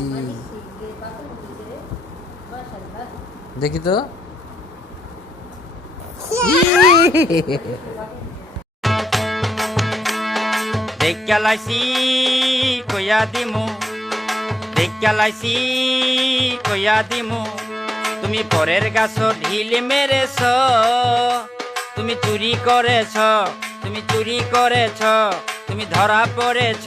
দিছি। দেখি তো। দেখালাইছি কইয়া দিমু, দেখালাইছি কইয়া দিমু, তুমি পরের গাছ ঢিল মেরেছ, তুমি চুরি করেছ, তুমি চুরি করেছ, তুমি ধরা পড়েছ।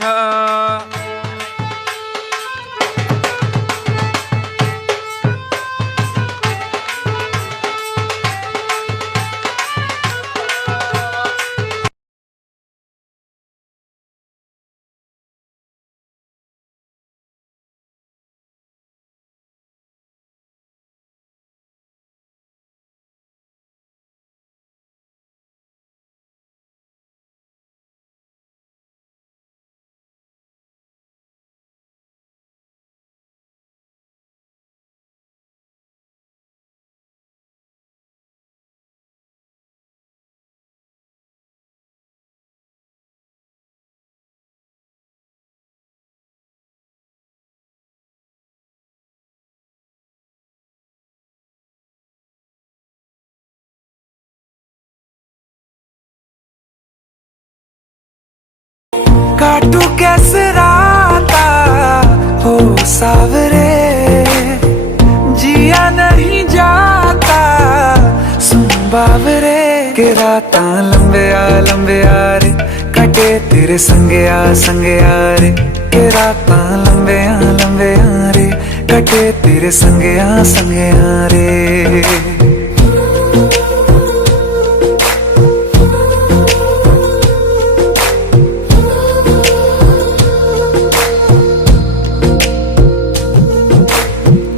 काटू कैसे राता हो सावरे, जिया नहीं जाता सुन बावरे, के राता लंबे आ रे, कटे तेरे संगे आ रे, के राता लंबे आ रे, कटे तेरे संगे आ रे।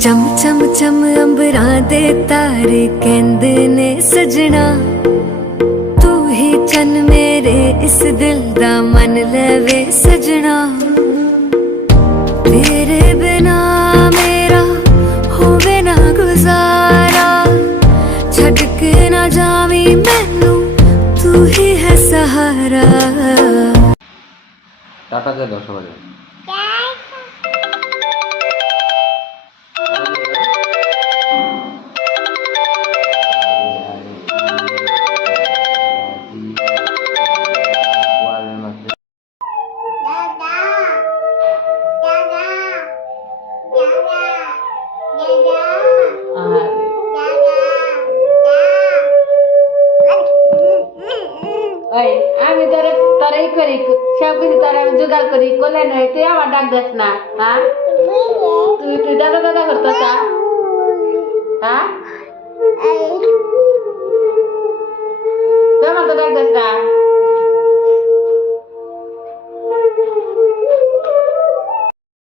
चम चम चम अंबरां दे तारे कहंदे ने सजना, तू ही चन मेरे इस दिल दा मन लवे सजना, तेरे बिना मेरा होवे ना गुजारा, छड़ के ना जावी मैनू तू ही है सहारा। টাটা দে দাও সবাই। ওই আমি তোরে তোরাই করি সব কিছু তোরা আমি জোগাড় করি কোলে নয়, তুই আমার ডাক দিস না। হ্যাঁ তুই তুই দাদা দাদা করতো তা? হ্যাঁ তুই আমার তো ডাক দিস না।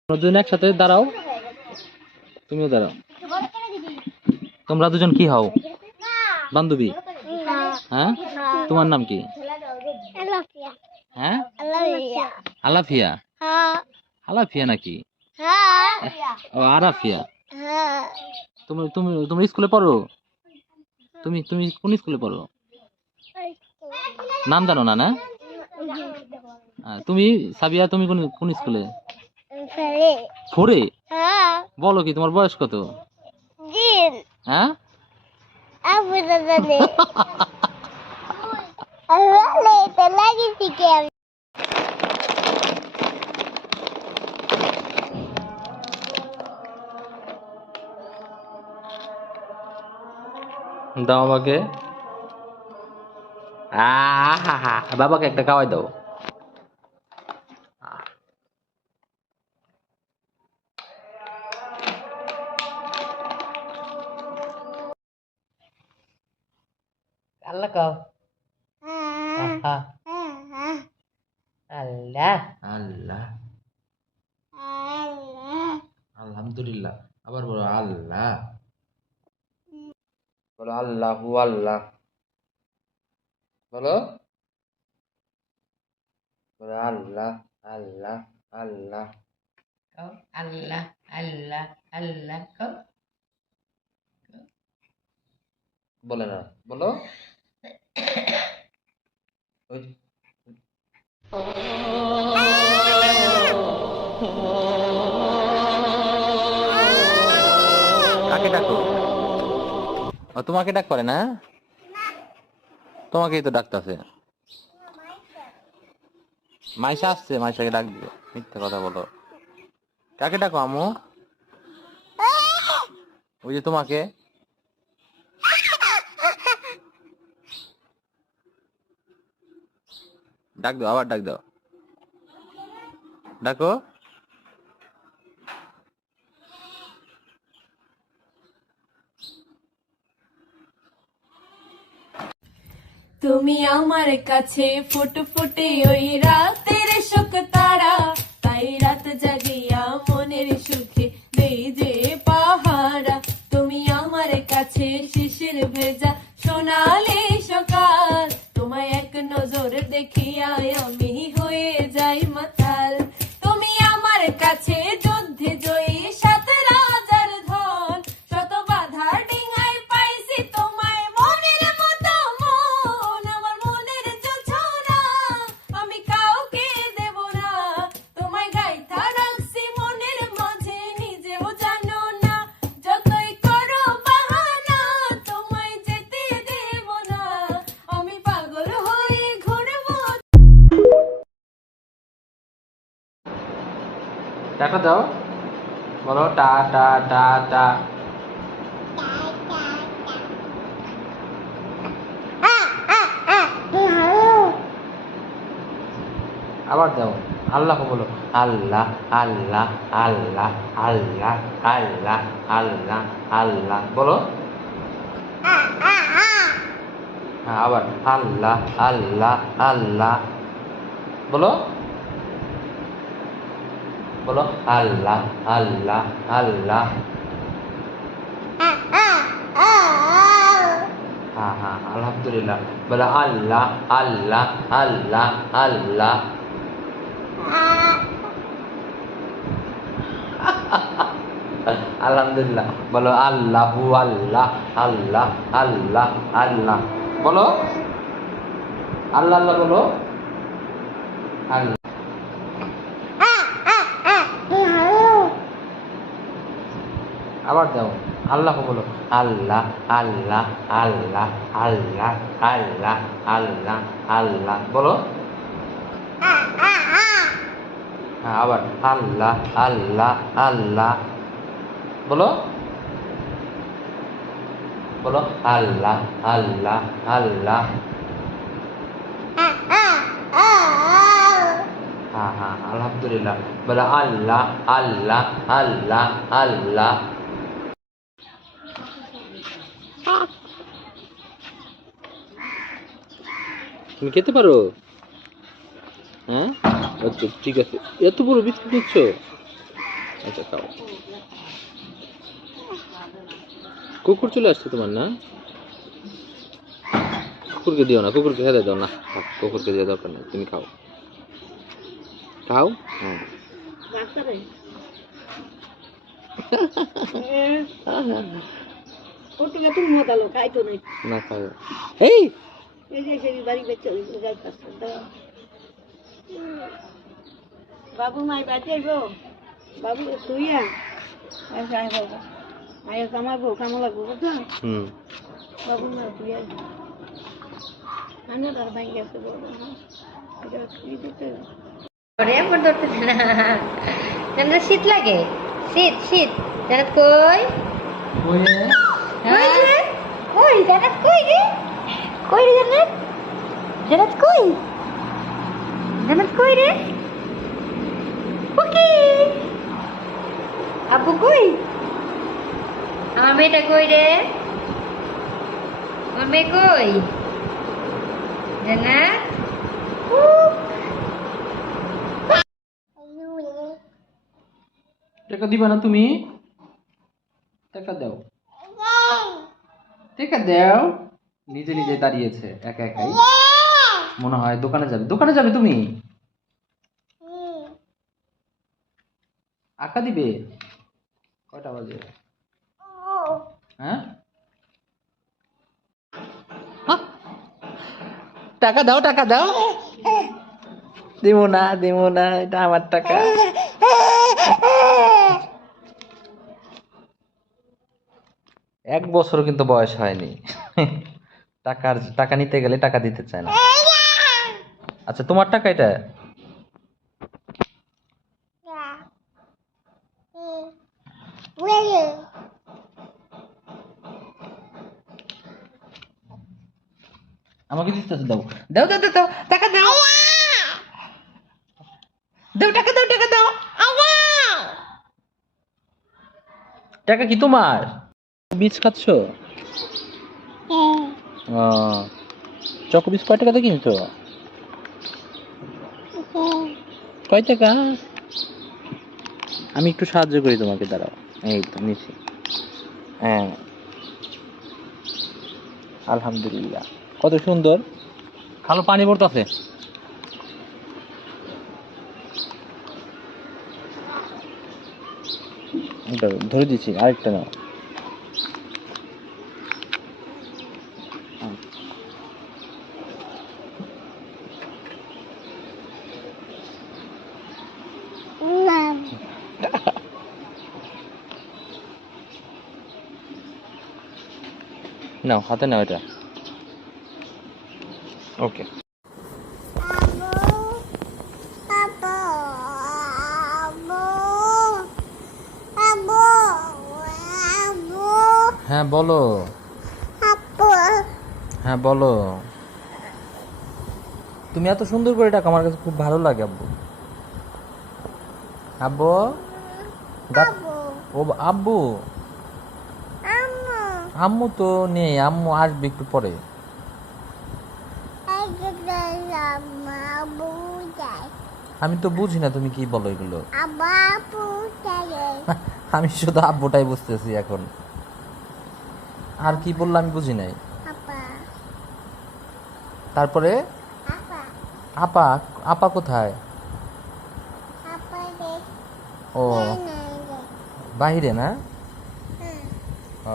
দুজন একসাথে দাঁড়াও, তুমিও দাঁড়াও। তোমরা দুজন কি হও? বান্ধবী? হ্যাঁ, তোমার নাম কি? হ্যাঁ, আলাফিয়া। আলাফিয়া নাকি? ও আরাফিয়া। তুমি তুমি তুমি স্কুলে পড়ো? তুমি তুমি কোন স্কুলে পড়ো? নাম জানো না? না তুমি সাবিয়া, তুমি কোন কোন স্কুলে? ফোরে? বলো কি, তোমার বয়স কত? হ্যাঁ দাও আমাকে। বাবাকে একটা খাওয়াই দাও। আল্লাহ কও। আল্লাহ আল্লাহ। আলহামদুলিল্লাহ। আবার বলো আল্লাহ। বলো আল্লাহু আল্লাহ। বলো বলো আল্লাহ আল্লাহ আল্লাহ। আল্লাহ আল্লাহ আল্লাহ কও। বলে না, বলো। ওই কাকে ডাকো? ও তোমাকে ডাক করে না? তোমাকেই তো ডাকতেছে। মাইশা আসছে, মাইশাকে ডাক দিও। মিথ্যা কথা বলো। কাকে ডাকো আমু? ওই যে তোমাকে। ডাক দাও, আবার ডাক দাও। ডাকো। তুমি আমার কাছে ফুটফুটে ওই রাতের শোক তারা, তাই রাত জাগিয়া মনের সুখে দেই যে পাহারা। তুমি আমার কাছে শিশির ভেজা সোনালি সকাল, তোমায় এক নজর দেখিয়া আমি হয়ে যাই মাতাল। তুমি আমার কাছে যুদ্ধে জয়ী সাত রাজার ধন, শত বাধা ডিঙায় পাইছি তোমায় মনের মতো মন। আমার মনের জোছনা আমি কাউকে দেব না, তোমায় গাইথা রাখছি মনের মাঝে নিজেও জানো না। যতই করো বাহানা তোমায় যেতে দেব না, আমি পাগল হয়ে ঘুরবো। টাকা দাও, বলো টা টা টা টা। আবার দাও, আল্লাহ বলো। আল্লাহ আল্লাহ আল্লাহ আল্লাহ আল্লাহ আল্লাহ আল্লাহ বলো। হ্যাঁ, আবার আল্লাহ আল্লাহ আল্লাহ বলো। বলো আল্লাহ আল্লাহ আল্লাহ। হ্যাঁ হ্যাঁ, আলহামদুলিল্লাহ বলো। আল্লাহ আল্লাহ আল্লাহ আল্লাহ। আলহামদুলিল্লাহ বলো। আল্লাহু আল্লাহ আল্লাহ আল্লাহ আল্লাহ বলো। আল্লাহ আল্লাহ বলো। আল্লাহ আবার দাও, আল্লাহ বলো। আল্লাহ আল্লাহ আল্লাহ আল্লাহ আল্লাহ আল্লাহ আল্লাহ বলো। হ্যাঁ, আবার আল্লাহ আল্লাহ আল্লাহ বলো। বলো আল্লাহ আল্লাহ আল্লাহ। হ্যাঁ হ্যাঁ, আলহামদুলিল্লাহ বলো। আল্লাহ আল্লাহ আল্লাহ আল্লাহ। তুমি খেতে পারো? হ্যাঁ, আচ্ছা ঠিক আছে। এত বড় বিস্কুট নিচ্ছ? আচ্ছা খাও। কুকুর চলে আসছে তোমার না? কুকুরকে দিও না, কুকুরকে খেতে দাও না। কুকুরকে দিয়ে দরকার নেই, তুমি খাও। খাও। হ্যাঁ, না খাও। এই বাবু মাই বাড়ি আইব, বাবু শুইয়া আয় আমার বউ কামো লাগবো বুঝছো। বাবু মা শুইয়া আনো তার ভাই গেছে বড় শীত লাগে, শীত শীত। জানাত কই কই জানাত কই রে, কই রে জানাত, জানাত কই, জানাত কই রে। ওকে আব্বু কই, আমার মেয়েটা কই রে, আমার মেয়ে কই জানাত। টাকা দিবা না তুমি? টাকা দাও, টাকা দাও। নিজে নিজে দাঁড়িয়েছে একা একাই, মনে হয় দোকানে যাবে। দোকানে যাবে তুমি? আঁকা দিবে? কয়টা বাজে? হ্যাঁ, টাকা দাও, টাকা দাও। দিব না, দিব না, এটা আমার টাকা। 1 বছরও কিন্তু বয়স হয়নি। টাকা নিতে গেলে টাকা দিতে চায় না। আচ্ছা, তোমার টাকা এটা? আমাকে দিতে দাও। দাও দাও দাও দাও, টাকা দাও। দাও টাকা, দাও টাকা, দাও। টাকা কি তোমার? বীজ খাচ্ছ? চকো বীজ কয় টাকাতে কিনছো? কয় টাকা? আমি একটু সাহায্য করি তোমাকে, দাঁড়াও। এই তো নিচ্ছি। হ্যাঁ, আলহামদুলিল্লাহ, কত সুন্দর। খালো, পানি পড়তেছে। ধরে দিচ্ছি, আরেকটা নাও। নাও, হাতে নাও এটা। ওকে। হ্যাঁ বলো। হ্যাঁ বলো। তুমি এত সুন্দর করে ডাকো, আমার কাছে খুব ভালো লাগে আব্বু। আব্বু, ও আব্বু। আম্মু তো নেই, আম্মু আসবে একটু পরে। আমি তো বুঝি না তুমি কি বলো এগুলো। আমি শুধু আব্বুটাই বুঝতেছি এখন, আর কি বললো আমি বুঝি নাই। তারপরে আপা, আপা কোথায়? ও, বাহিরে না? ও,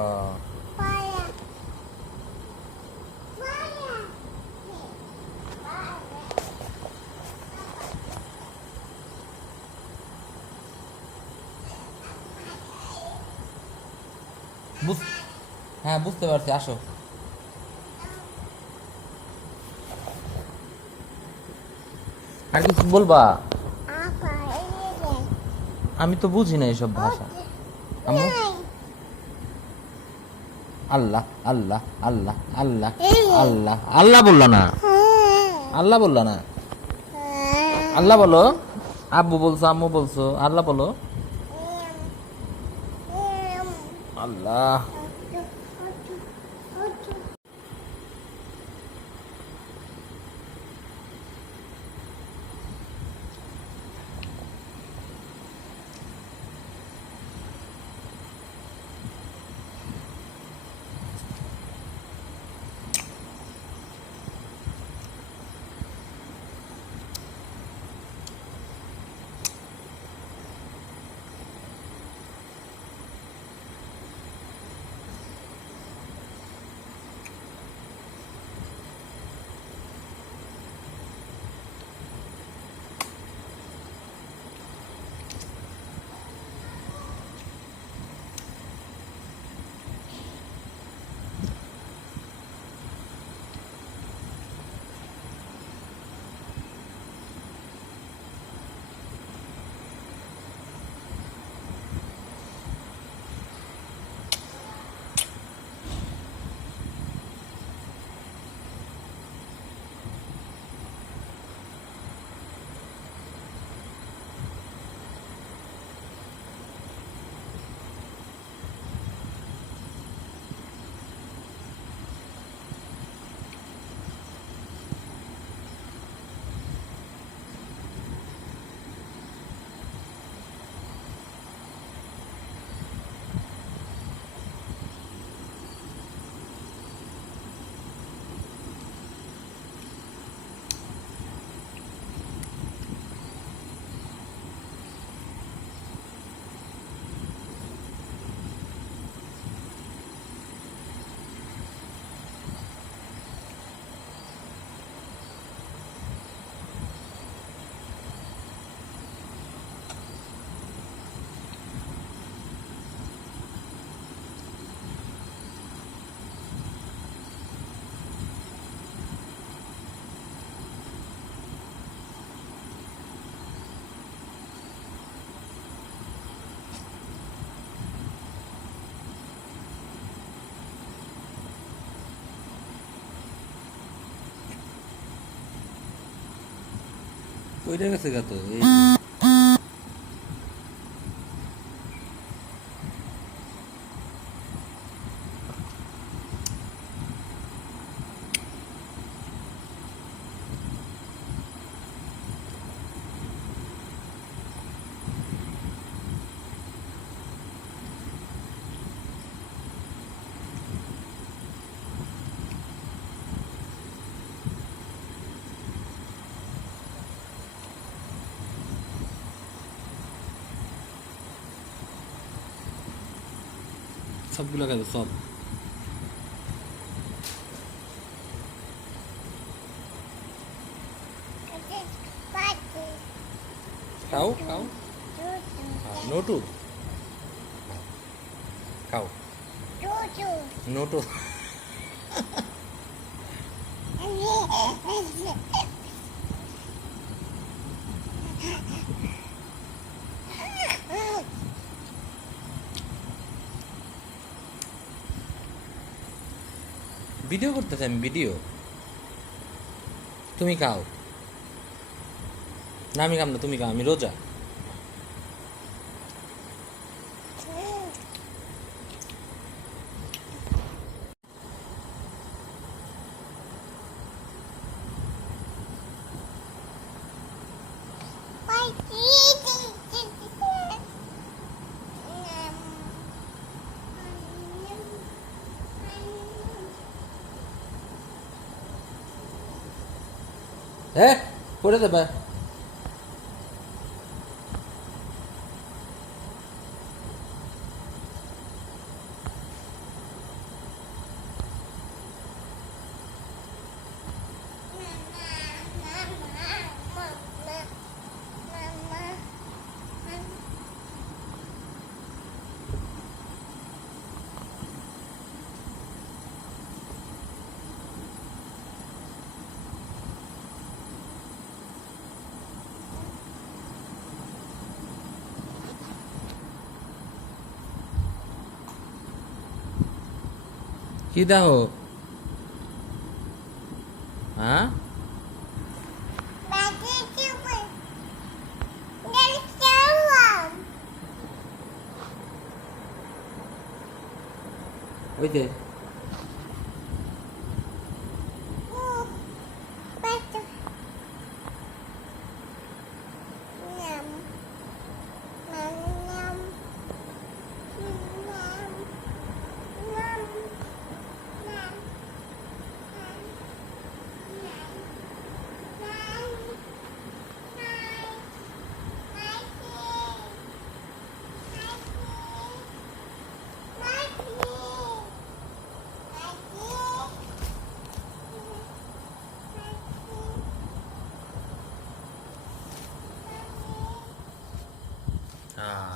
হ্যাঁ বুঝতে পারছি, আসো। আর কিছু বলবা? আমি তো বুঝি না এইসব ভাষা। আম্মু, আল্লাহ আল্লাহ আল্লাহ আল্লাহ আল্লাহ আল্লাহ বললা না, আল্লাহ বললা না, আল্লাহ বলো। আব্বু বলছো, আম্মু বলছো, আল্লাহ বলো। আল্লাহ। ওইটা গেছে গা তো এই সবগুলো খাবে সব খাও খাও নোটু খাও নোটু ভিডিও করতেছি আমি ভিডিও তুমি খাও না আমি খাম না তুমি খাও আমি রোজা হ্যাঁ করে দেবে কি দাও হ্যাঁ ওই যে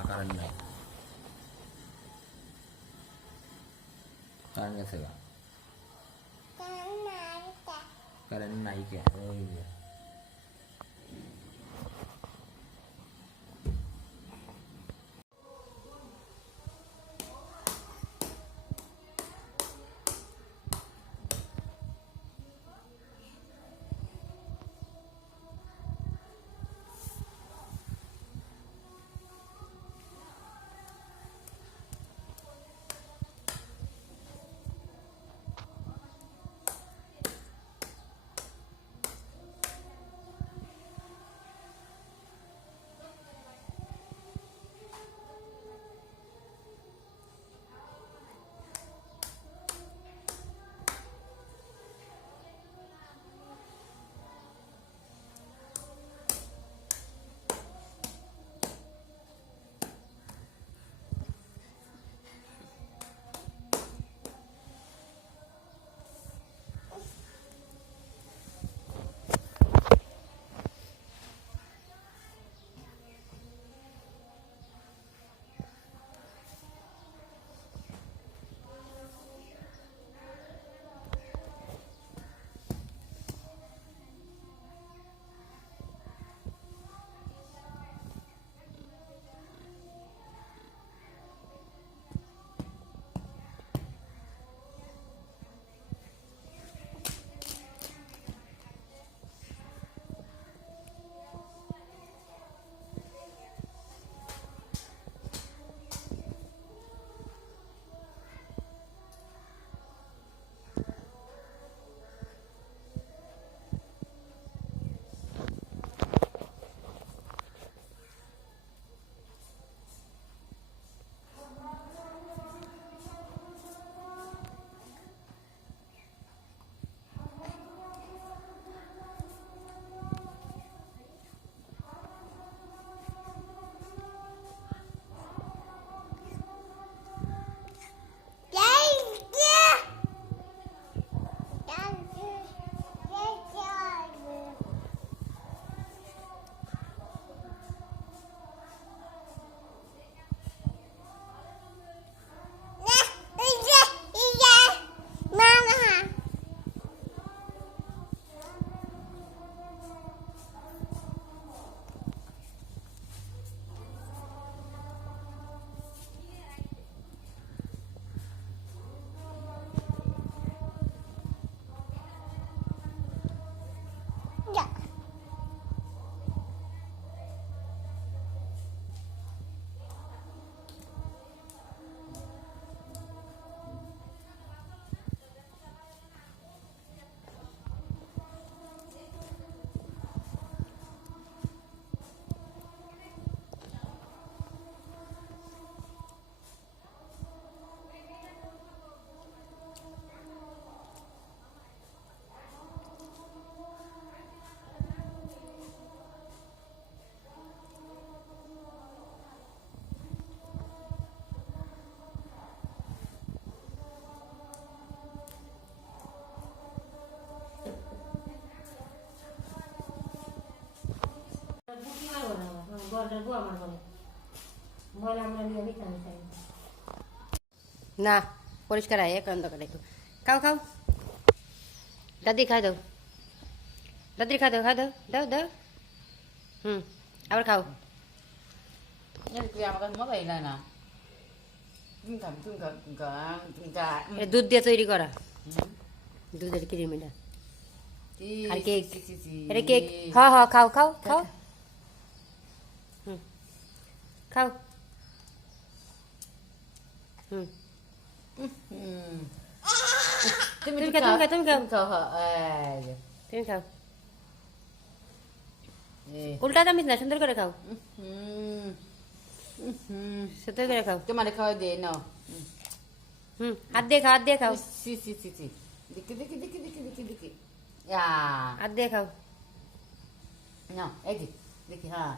কারেন্ট নাই কারেন্ট গেছে গা কারেন্ট নাই কে ওই যে ওটার গো আমার বলে বলে আমরা নিয়ে নিতাম চাই না পরিষ্কার আয় একান্ত করে খাও খাও দাদি খাই দাও দাদি খাই দাও দাও দাও আবার খাও এটা দুধ দিয়ে তৈরি করা দুধের ক্রিম এটা আর কেক এটা কেক হ্যাঁ হ্যাঁ খাও খাও খাও খাও তুমি খাও তুমি খাও উল্টা চামিচ না সুন্দর করে খাও সুন্দর করে খাও তোমার খাওয়া দে নাও হাত দিয়ে খাও সি দেখি দেখি হাত দিয়ে খাও নাও এই দেখি হ্যাঁ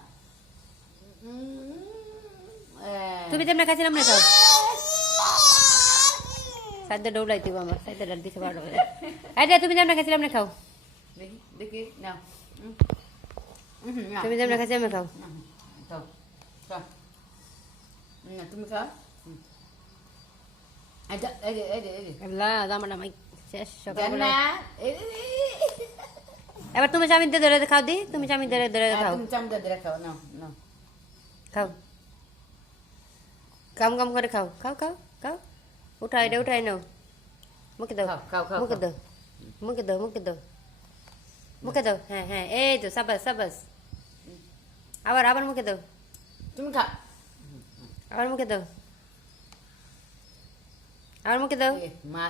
তুমি তেমন খাইছিলাম না খাও সাইডে ডৌলাই দিব আমার সাইডে ডাল দিতে পারো আরে তুমি তেমন খাইছিলাম না খাও দেখি নাও তুমি তেমন খাইছিলাম না খাও খাও খাও না তুমি খাও আচ্ছা এই আল্লাহ জামাটা মাই শেষ সকাল না এবার তুমি চামিন দিয়ে ধরে খাও দি তুমি চামিন ধরে খাও তুমি চামচা দিয়ে খাও নাও নাও খাও কাম কাম করে খাও খাও খাও খাও উঠাই নাও মুখে দাও মুখে দাও মুখে দাও হ্যাঁ এই তো সাবাস আবার মুখে দাও তুমি খাও আবার মুখে দাও মুখে দাও মা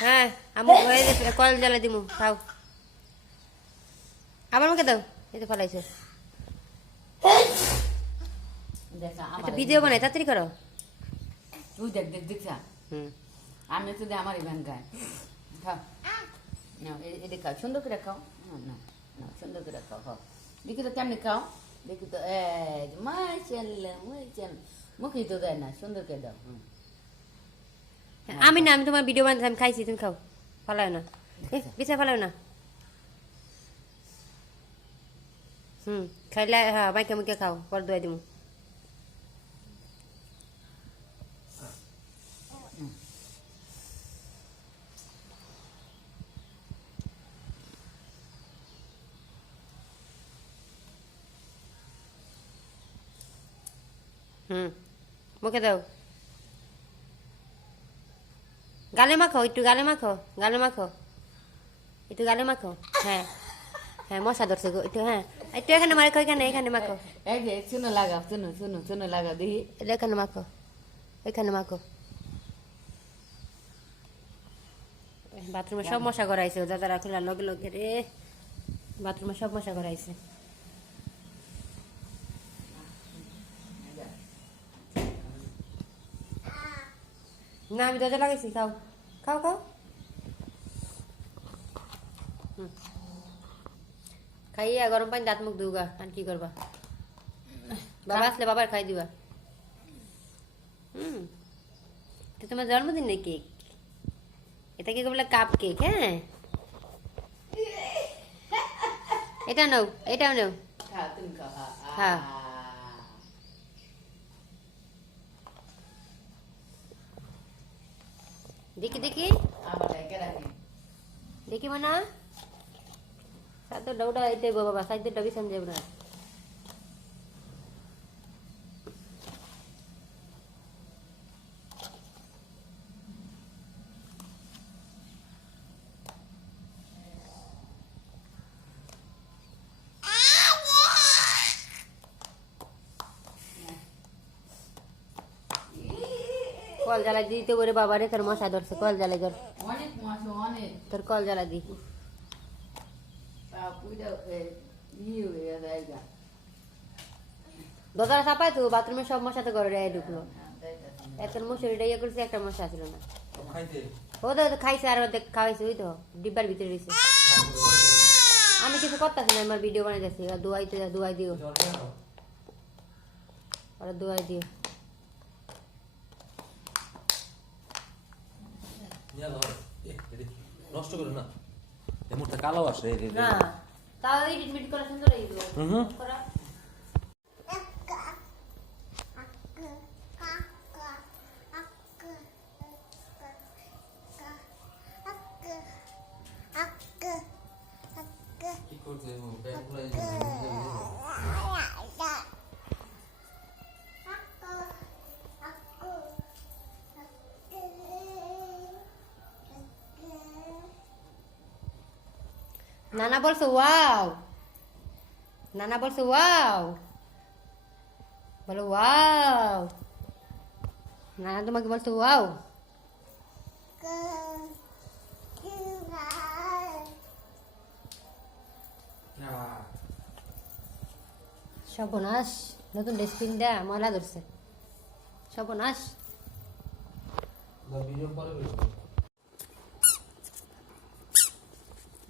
হ্যাঁ আমু হয়ে গেছে কল জ্বালা দিমু খাও আবার মুখে দাও এই তো ফলাইছে দেখা একটা ভিডিও বানাই তাড়াতাড়ি করো তুই দেখছা আমি তো আমার ইভেন গায় খাও না এটা খাও সুন্দর করে খাও না সুন্দর করে খাও দেখি তো কেমনি খাও দেখি তো মাশাআল্লাহ মুখে তো দেয় না সুন্দর করে দাও আমি তোমার ভিডিও বানাতে আমি খাইছি তুমি খাও ফলাও না বিছা ফলাও না খাইলে হ্যাঁ মাইকে মুখে খাও পর দোয়াই দিমু মুখে দাও গালে মাখো একটু গালে মাখো হ্যাঁ মশা ধরছে গো একটু হ্যাঁ একটু এখানে মাখো এখানে মাখো এই যে শুনো লাগাও শুনো লাগাও দেখি এখানে মাখো বাথরুমে সব মশা করাইছে দাদারা খোলার লগে লগে রে বাথরুমে সব মশা করাইছে না আমি দরজা লাগাইছি খাও খাইয়া গরম পানি দাঁত মুখ দুগা আর কি করবা বাবা আসলে বাবার খাই দিবা তো তোমার জন্মদিন নেই কেক এটা কি বলে কাপ কেক হ্যাঁ এটাও নাও তুমি খাও হ্যাঁ দেখি মানা সাথে ডৌটা আইতে গো বাবা সাইতে ডবি সঞ্জয় না কল জ্বালা দিতে করে বাবারে তোর মশা ধরছে কল জ্বালাই ধর অনেক মাছ অনেক তোর কল জ্বালা দি দরজা চাপাই তো বাথরুমে সব মশা তো ঘরে ঢুকলো একটা মশারিটা ইয়ে করছে একটা মশা ছিল না ও তো খাইছে আর খাওয়াইছে ওই তো ডিব্বার ভিতরে রয়েছে আমি কিছু করতেছি না আমার ভিডিও বানাই যাচ্ছি দোয়াই দিও ওরা দোয়াই দিও নষ্ট করো না এমনটা কালো আসে না তাও এডিট করা সুন্দর হয়ে গেল হুম করা কি করতে ব্যাগগুলো নানা বলছে ওয়াও নানা বলছে ওয়াও বলো ওয়াও নানা তোমাকে বলছে ওয়াও সর্বনাশ নতুন ডেস্টবিন দেয়া ময়লা ধরছে সর্বনাশ ভিডিও পরে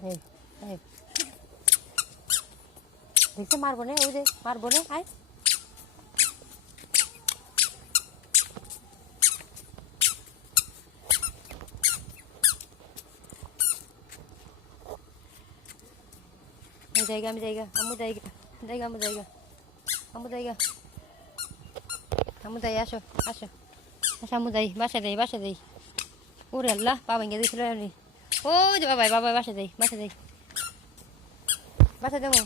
এই এই দেখতে মারবো না ওই যে মারবো না আয় আমি জায়গা আমু যাই আসো আসো আসো আমু যাই বাসা যাই ওরে আল্লাহ বাবা ইঙ্গে দিয়েছিল ও যে বাবা বাসা যাই দেবো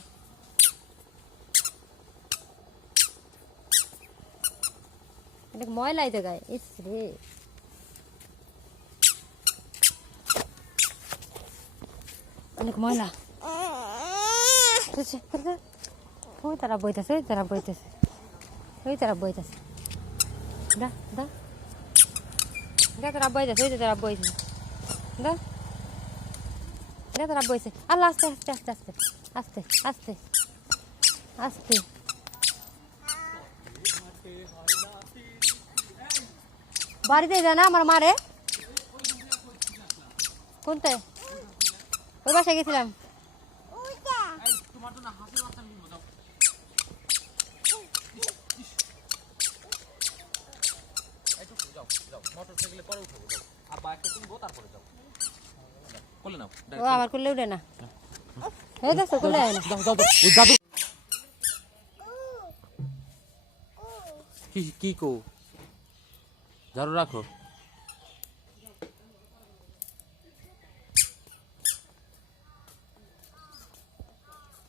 অনেক ময়লাই তো গায়ে ইস রে অনেক ময়লা ওই তারা বইতেছে দা তারা বইতেছে তারা বইতেছে তারা বইছে আল্লাহ আস্তে বাড়িতে যা না আমার মারে কোনটায় ওই বাসায় গেছিলাম ও আমার করলে উঠে না করলে কি কো ঝাড়ু রাখো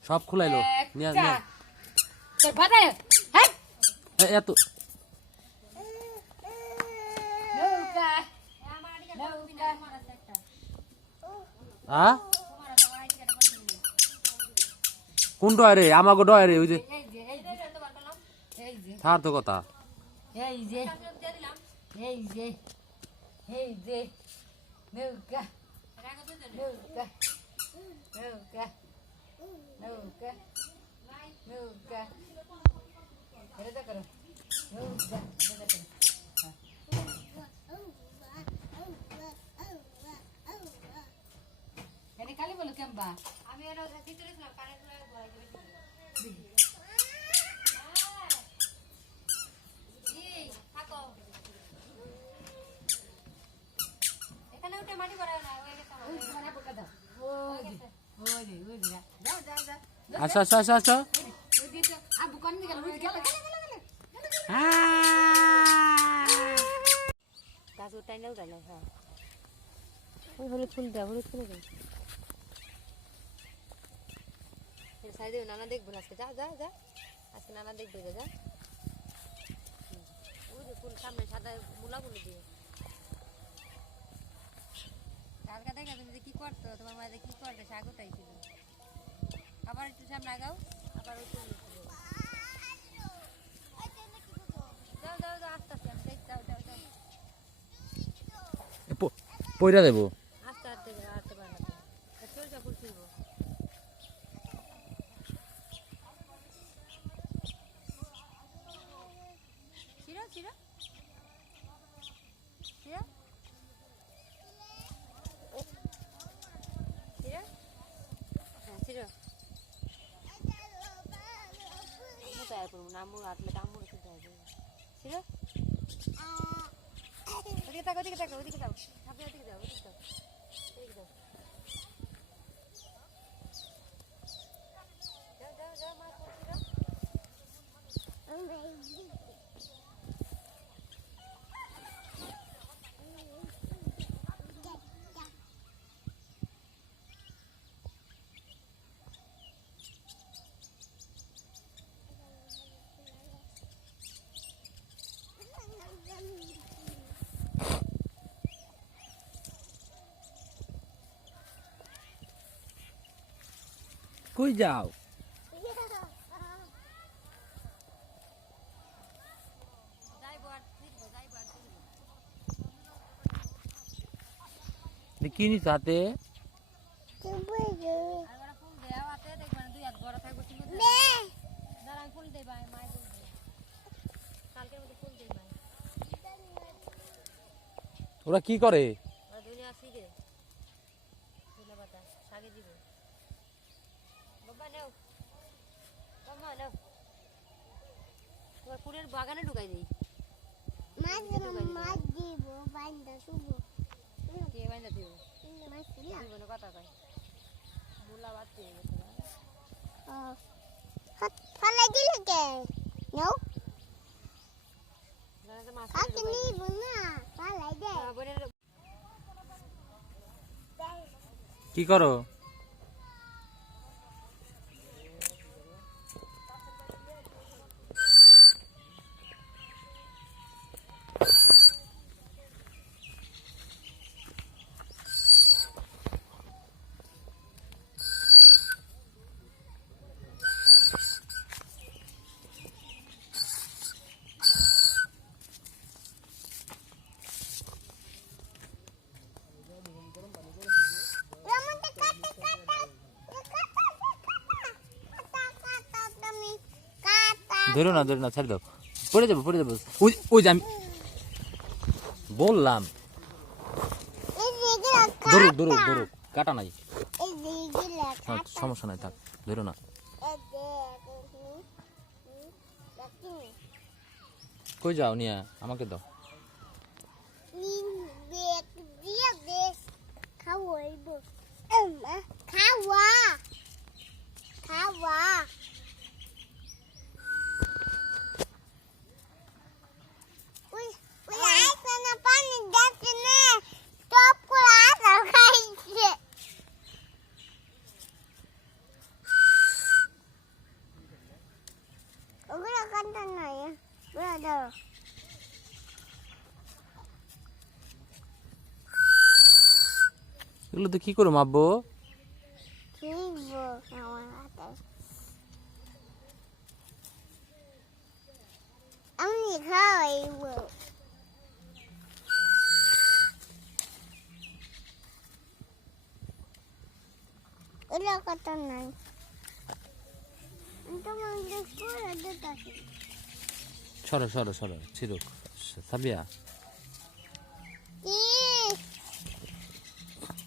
সব খুলাইলো এত কোন ডয় রে আমাকে ডয় রে ওই যে থার তো কথা এই যে নৌকা এটা করো নৌকা এনে কালি বলো কেমবা আমি এর ভিতরে ছিলাম কারেন্ট ভয় থাকো এখানে উঠে মাটি করা না হয়ে গেছে মানে বোকা দাও ওই যাও আচ্ছা ওই দিতে আবু কোন দিকে গেল গাছ উঠাই না হ্যাঁ ওই হলুদ ফুল দেওয়া সাইডে নানা দেখবো না আজকে যা আজকে নানা দেখবে যা ওই যে ফুল সামনে সাদা মুলাগুলো দিয়ে কালকা দেখা তুমি কি করতো তোমার মায়ের কি করতে শাক উঠাইছিল আবার একটু সামনে আগাও আবার ওই ফুল যাও আস্তে আস্তে আমি দেখতে যাও পয়রা দেবো আস্তে আস্তে পারবে চল যা ফুল ছিড়বো ছিড়ো নামু আটলে কামু ছিল ওদিকে তাকাও ওদিকে যাও সামনে ওদিকে যাও কই যাও? কি নিস হাতে? ওরা কি করে? ফুলের বাগানে ঢুকাই দিই কথা কয় মুলা বাদ দিয়ে গেছে কি করো? ধরো না ছাড় দাও, পড়ে যাবো। ওই যে আমি বললাম ধরুক কাটা নাই, সমস্যা নাই, থাক ধরো না। কই যাও নিয়া আমাকে দাও। এগুলো তো কি করে মাপবো? আমি খাইব এলা কত নাই সরো ছিরুক সাবিয়া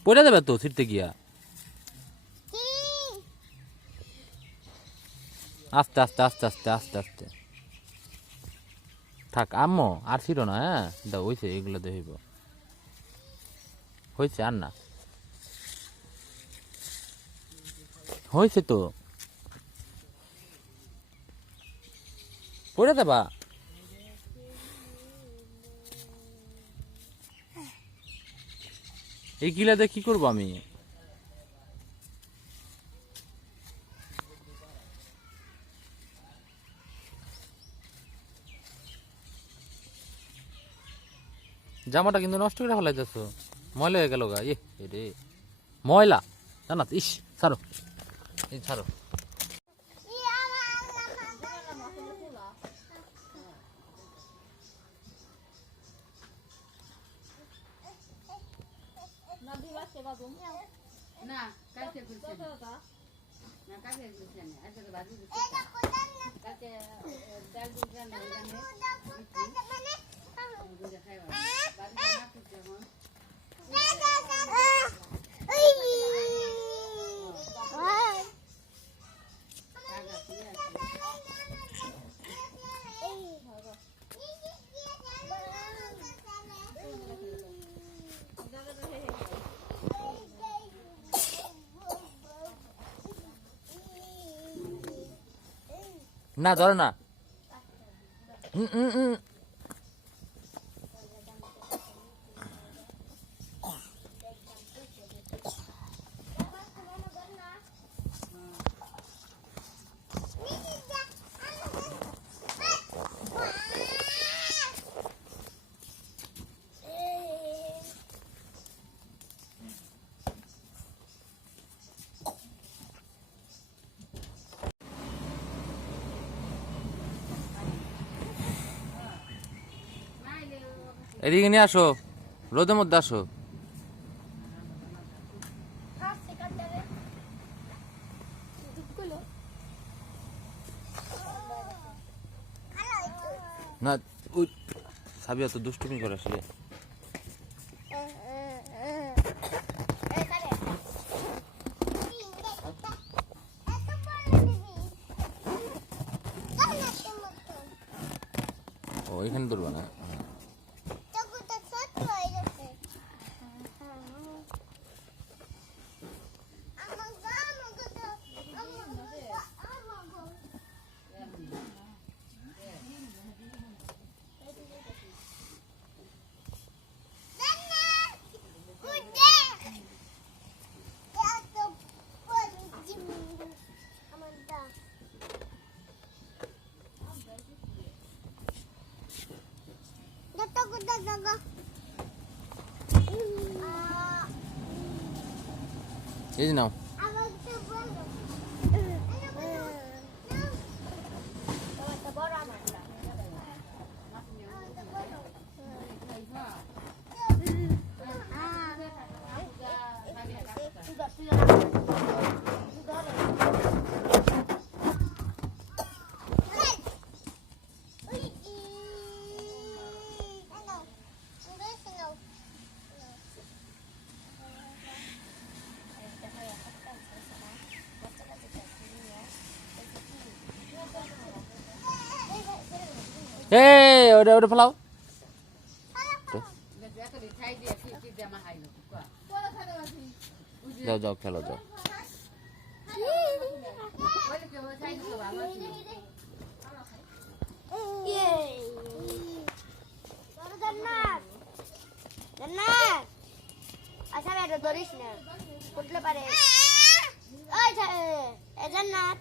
পড়ে যাবে তো ছিটতে গিয়া। আস্তে থাক আম্মু, আর ছিল না। হ্যাঁ দাও, হয়েছে, এগুলো দেখিব, হয়েছে, আর না হয়েছে তো, পড়ে দেবা। এই গিলাতে কি করবো আমি? জামাটা কিন্তু নষ্ট করে ফেলাইতেছ, ময়লা হয়ে গেল গা। রে ময়লা জানা, ইস ছাড়ো, এই ছাড়ো। না কালকে করছে না, কালকে করছে না, আজকে তো বাজি দিচ্ছে, কালকে ডাল দিচ্ছে না, বুঝে খাইবা বাজি না করছে এখন। না ধরো না, এদিকে নিয়ে আসো, রোদের মধ্যে আসো। না ওই সাবিয়া তো দুষ্টুমি করে আসলে। ও এখানে ধরবা না। এই যে নাও। ওটা ওটা ফেলাও। যাও যাও খেলো যাও। ধরিস না, উঠলে পারে। ওই জান্নাত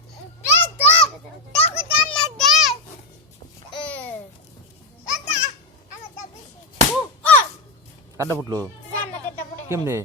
কাটা ফুটলো কেমনে?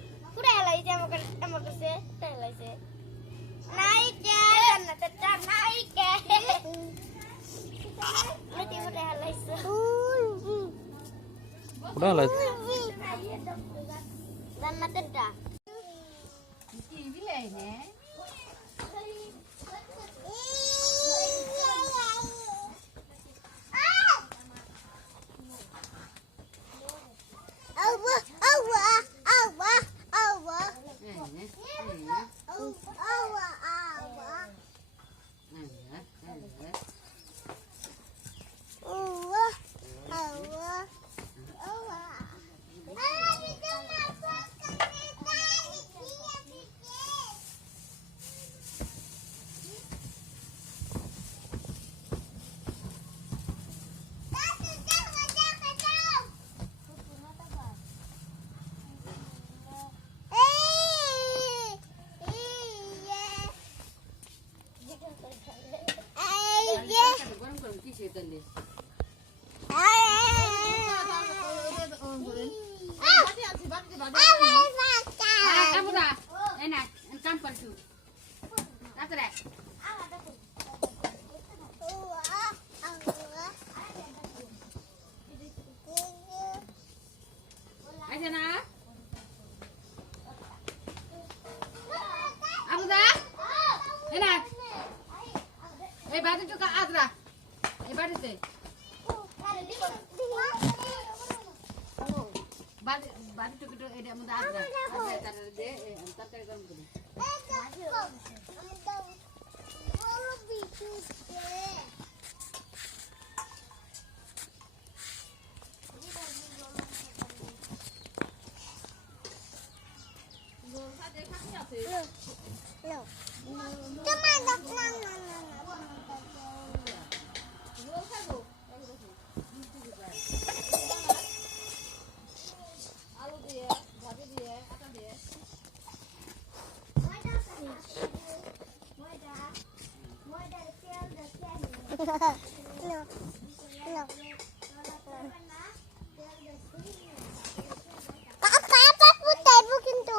কিন্তু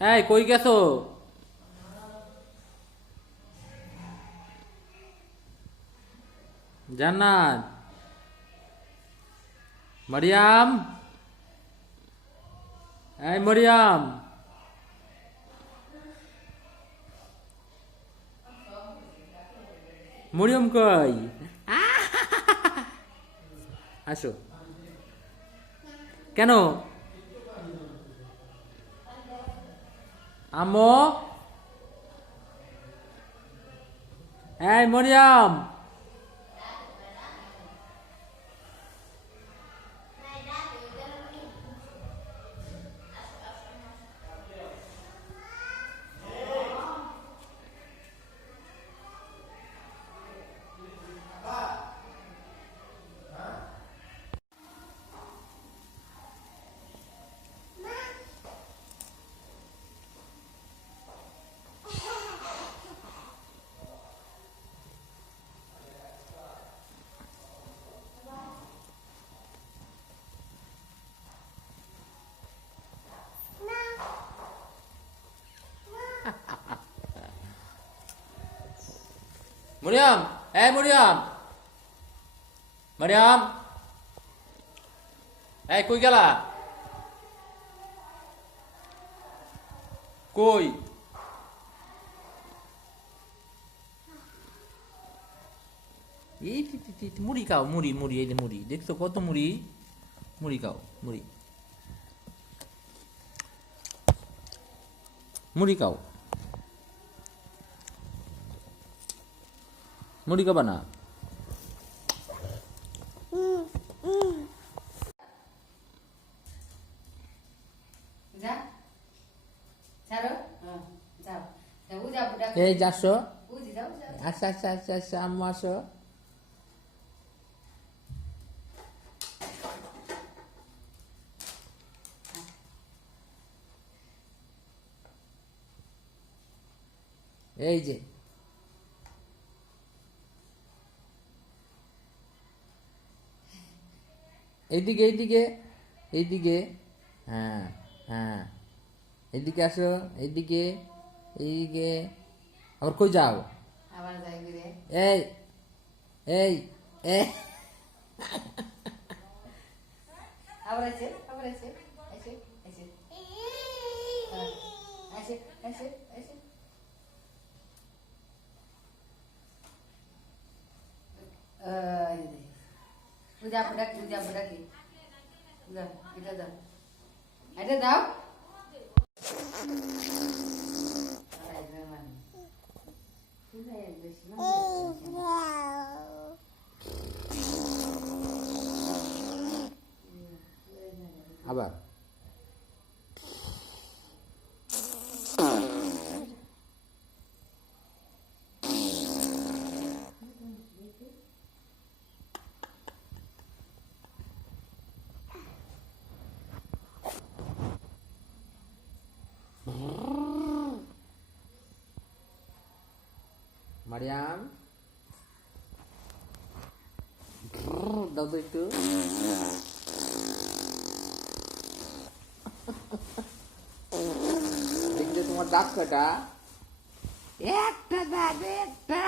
এই কই গেছো? জান্নাত, মরিয়াম, এই মরিয়াম, মরিয়ম কই? আসো। কেন? আম্মু, এই মরিয়াম, মরিয়াম, এই মরিয়াম, মরিয়াম, এই কই গেলা? কই? এই মুড়ি খাও, মুড়ি মুড়ি, এই যে মুড়ি, দেখছো কত মুড়ি? মুড়ি খাও, মুড়ি, মুড়ি খাও, মুড়ি খাবা না? যা ছাড়ো, যাও যাও, ও যাও, ডাক এই যাচ্ছো? ও যাও যাও। আচ্ছা আচ্ছা আচ্ছা আচ্ছা, আম্মু আসো। এই যে এইদিকে এইদিকে এইদিকে, হ্যাঁ হ্যাঁ, এইদিকে আসো, এইদিকে এইদিকে। আবার কই যাও? আবার যাই ঘুরে। এই এই এই, আবার আছে, আবার আছে, আছে আছে, আছে আছে আছে। পূজা পূজা পূজা পূজা কি? দাও, এটা দাও, এটা দাও। আবার মারিয়াম, দাও তো একটু। দেখলে তোমার দাঁত কাটা, একটা দাঁত, একটা